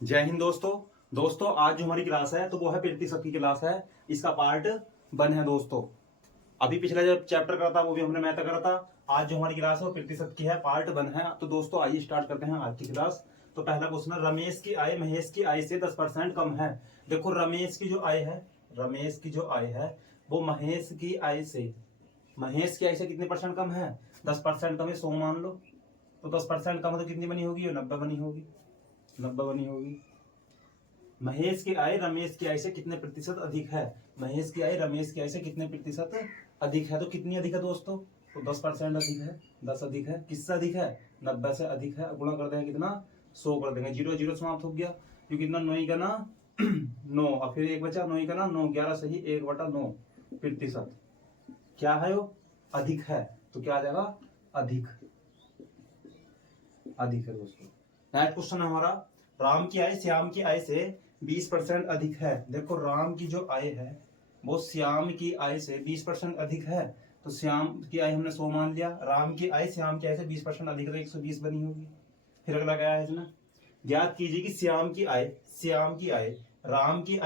जय हिंद दोस्तों आज जो हमारी क्लास है तो वो है प्रतिशत की क्लास है। इसका पार्ट 1 है दोस्तों। अभी पिछला जो चैप्टर करा था वो भी हमने मैथ करा था। आज जो हमारी क्लास है वो प्रतिशत की है, पार्ट 1 है। तो दोस्तों आइए स्टार्ट करते हैं आज की क्लास। तो पहला क्वेश्चन है, रमेश की आय महेश की आय से 10% कम है। देखो रमेश की जो आय है वो महेश की आय से कितने परसेंट कम है? 10% कम है। 100 मान लो तो 10% कम है तो कितनी बनी होगी? 90 बनी होगी। 90 बनी होगी। महेश की आय रमेश की आय से कितने प्रतिशत अधिक है? महेश की आय रमेश की आय से कितने प्रतिशत अधिक है? तो कितनी अधिक है दोस्तों? तो 10% अधिक है। 10 अधिक है। किससे अधिक है? 90 से अधिक है। गुणा कर देंगे कितना? 100 कर देंगे। 0 0 समाप्त हो गया। क्योंकि कितना 9 का ना 9 और फिर एक बचा 9 का ना 9, 11 सही 1/9 प्रतिशत क्या है? वो अधिक है। तो क्या आ जाएगा? अधिक अधिक है दोस्तों। नेक्स्ट क्वेश्चन है हमारा, राम की आय श्याम की आय से 20% अधिक है। देखो राम की जो आय है वो श्याम की आय से 20% अधिक है। तो श्याम की आय हमने 100 मान लिया। राम की आय श्याम की आय से 20% अधिक है तो 120 बनी होगी। फिर अगला क्या है इसमें, ज्ञात कीजिए कि श्याम की आय राम की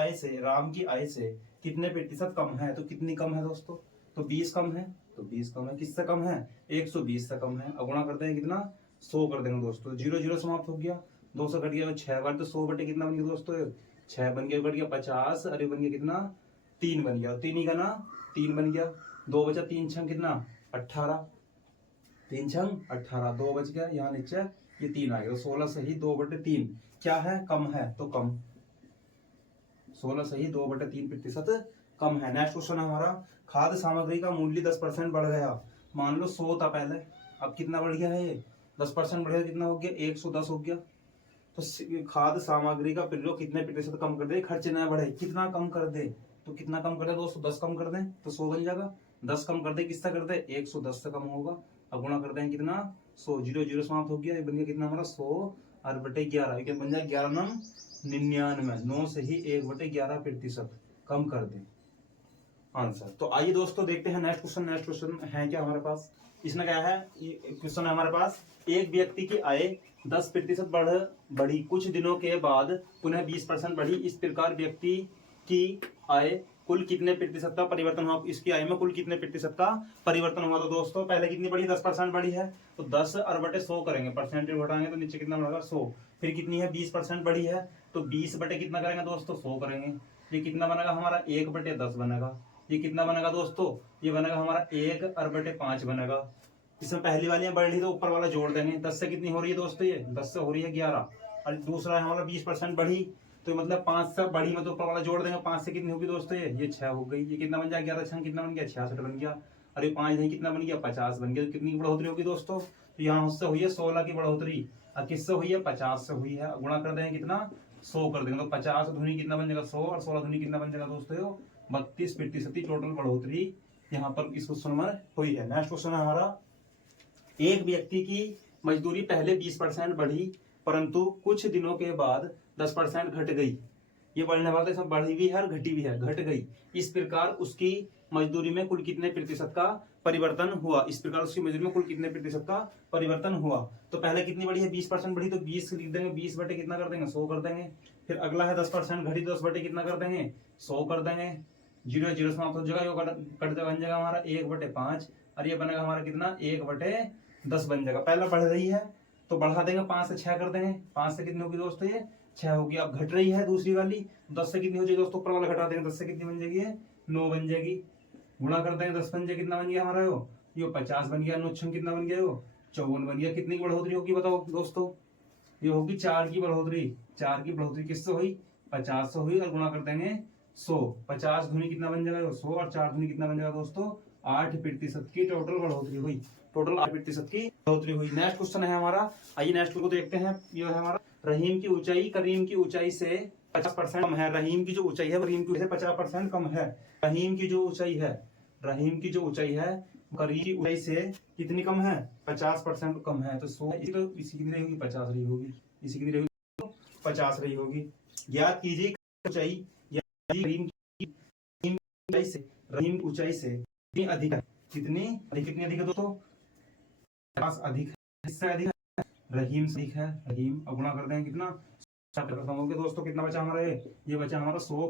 आय से कितने प्रतिशत कम है। तो कितनी कम है दोस्तों? तो 20 कम है। तो 20 कम है। किससे कम है? 120 से कम है। अब गुणा करते हैं कितना? 100 कर देंगे दोस्तों। 0 0 समाप्त हो गया। 200 कट गया 6 बार तो 100 बटे कितना बन गया दोस्तों? 6 बन गया, कट गया 50। अरे बन गया कितना? 3 बन गया। 3 ही का ना 3 बन गया। 2 बचा 3 छंग कितना? 18। 3 छंग 18। 2 बच गया यहाँ नीचे ये 3 आ गया। 16 सही 2/3 क्या है? कम है। तो कम 16 सही 2/3 प्रतिशत कम है। नेक्स्ट क्वेश्चन है हमारा, खाद्य सामग्री का मूल्य 10% बढ़ गया। मान लो 100 था पहले, अब कितना बढ़ गया है? ये 10% बढ़ गया। कितना हो गया? 110 हो गया। तो खाद्य सामग्री का प्रयोग कितने प्रतिशत कम कर दे? खर्च न बढ़े। कितना कम कर दे? तो कितना कम कर दे दोस्तों? 10 कम कर दे तो 100 बन जाएगा। 10 कम कर दे किससे कर दे? 110 से कम होगा। अब गुणा कर दें कितना? 100। 0 0 समाप्त हो गया। ये बन गया कितना हमारा? 100 और बटे 11 बन जाए 11 नम 99। 9 से ही 1/11 प्रतिशत कम कर दे आंसर। तो आइए दोस्तों देखते हैं नेक्स्ट क्वेश्चन। नेक्स्ट क्वेश्चन है क्या हमारे पास? इसमें क्या है? क्वेश्चन है हमारे पास, एक व्यक्ति की आय 10% बढ़ी, कुछ दिनों के बाद पुनः 20% बढ़ी। इस प्रकार व्यक्ति की आय कुल कितने प्रतिशत का परिवर्तन हुआ? इसकी आय में कुल कितने प्रतिशत का परिवर्तन हुआ? तो दोस्तों पहले कितनी बढ़ी? 10% बढ़ी है। तो 10 और बटे 100 करेंगे, परसेंटेज घटाएंगे तो नीचे कितना बढ़ेगा? 100। फिर कितनी है? 20% बढ़ी है। तो 20 बटे कितना करेंगे दोस्तों? 100 करेंगे। ये कितना बनेगा हमारा? 1/10 बनेगा। ये कितना बनेगा दोस्तों? ये बनेगा हमारा 1/5 बनेगा। इसमें पहली वाली बढ़ रही तो ऊपर वाला जोड़ देंगे। 10 से कितनी हो रही है दोस्तों? ये 10 से हो रही है 11। और दूसरा है हमारा 20% बढ़ी, तो मतलब 5 से बढ़ी में तो ऊपर वाला जोड़ देंगे। 5 से कितनी होगी दोस्तों? ये 6 हो गई। ये कितना बन जाएगा? 11 6 कितना बन गया? 66 बन गया। अरे 5 नहीं कितना बन गया? 50 बन गया। तो कितनी की बढ़ोतरी होगी दोस्तों? तो यहाँ उससे हुई है 16 की बढ़ोतरी। और किससे हुई है? 50 से हुई है। गुणा कर देंगे कितना? 100 कर देंगे। तो 50 दूनी कितना बन जाएगा? 100 और 16 दूनी कितना बन जाएगा दोस्तों? 32% टोटल बढ़ोतरी यहाँ पर इस क्वेश्चन में हुई है। नेक्स्ट क्वेश्चन है हमारा, एक व्यक्ति की मजदूरी पहले 20% बढ़ी परंतु कुछ दिनों के बाद 10% घट गई। ये बढ़ने वाला सब बढ़ी भी है और घटी भी है। घट गई। इस प्रकार उसकी मजदूरी में कुल कितने प्रतिशत का परिवर्तन हुआ? इस प्रकार उसकी मजदूरी में कुल कितने प्रतिशत का परिवर्तन हुआ? तो पहले कितनी बढ़ी है? 20% बढ़ी तो 20 लिख देंगे। 20 बटे कितना कर देंगे? 100 कर देंगे। फिर अगला है 10% घटी, 10 बटे कितना कर देंगे? 100 कर देंगे। 0 0 समाप्त हो जाएगा। कट बन जाएगा हमारा 1/5 और ये बनेगा हमारा कितना? 1/10 बन जाएगा। पहला बढ़ रही है तो बढ़ा देंगे, 5 से 6 कर देंगे। 5 से कितनी होगी दोस्तों? ये 6 होगी। अब घट रही है दूसरी वाली, 10 से कितनी हो जाएगी दोस्तों? ऊपर वाला घटा देंगे। 10 से कितनी बन जाएगी? 9 बन जाएगी। गुणा कर देंगे 10 बन जाए कितना बन गया हमारा? यो 50 बन गया। 9 6 कितना बन गया? 54 बन गया। कितनी की बढ़ोतरी होगी बताओ दोस्तों? ये होगी 4 की बढ़ोतरी। 4 की बढ़ोतरी किससे हुई? 50 से हुई। और गुणा कर देंगे 100। 50 दूनी कितना बन जाएगा? 100 और 4 दूनी कितना बन जाएगा दोस्तों? 8% की टोटल बढ़ोतरी हुई। टोटल 8% की बढ़ोतरी हुई। नेक्स्ट क्वेश्चन है हमारा, आइए नेक्स्ट को देखते हैं। ये है हमारा, रहीम की ऊंचाई करीम की ऊंचाई से 50% कम है। रहीम की जो ऊंचाई है करीम की ऊंचाई से 50% कम है। रहीम की जो ऊंचाई है करीम की ऊंचाई से कितनी कम है? 50% कम है। तो 100 इसी की रहेगी 50 रही होगी। इसी की रहेगी 50 रही होगी। ज्ञात कीजिए ऊंचाई रहीम की रहीम ऊंचाई से कितनी अधिक है? कितनी अधिक है दोस्तों? 50 अधिक है। इससे अधिक है? रहीम से अधिक है। रहीम अब गुणा कर देंगे कितना? खत्म हो गया दोस्तों। कितना बचा हमारा ये बचा हमारा 100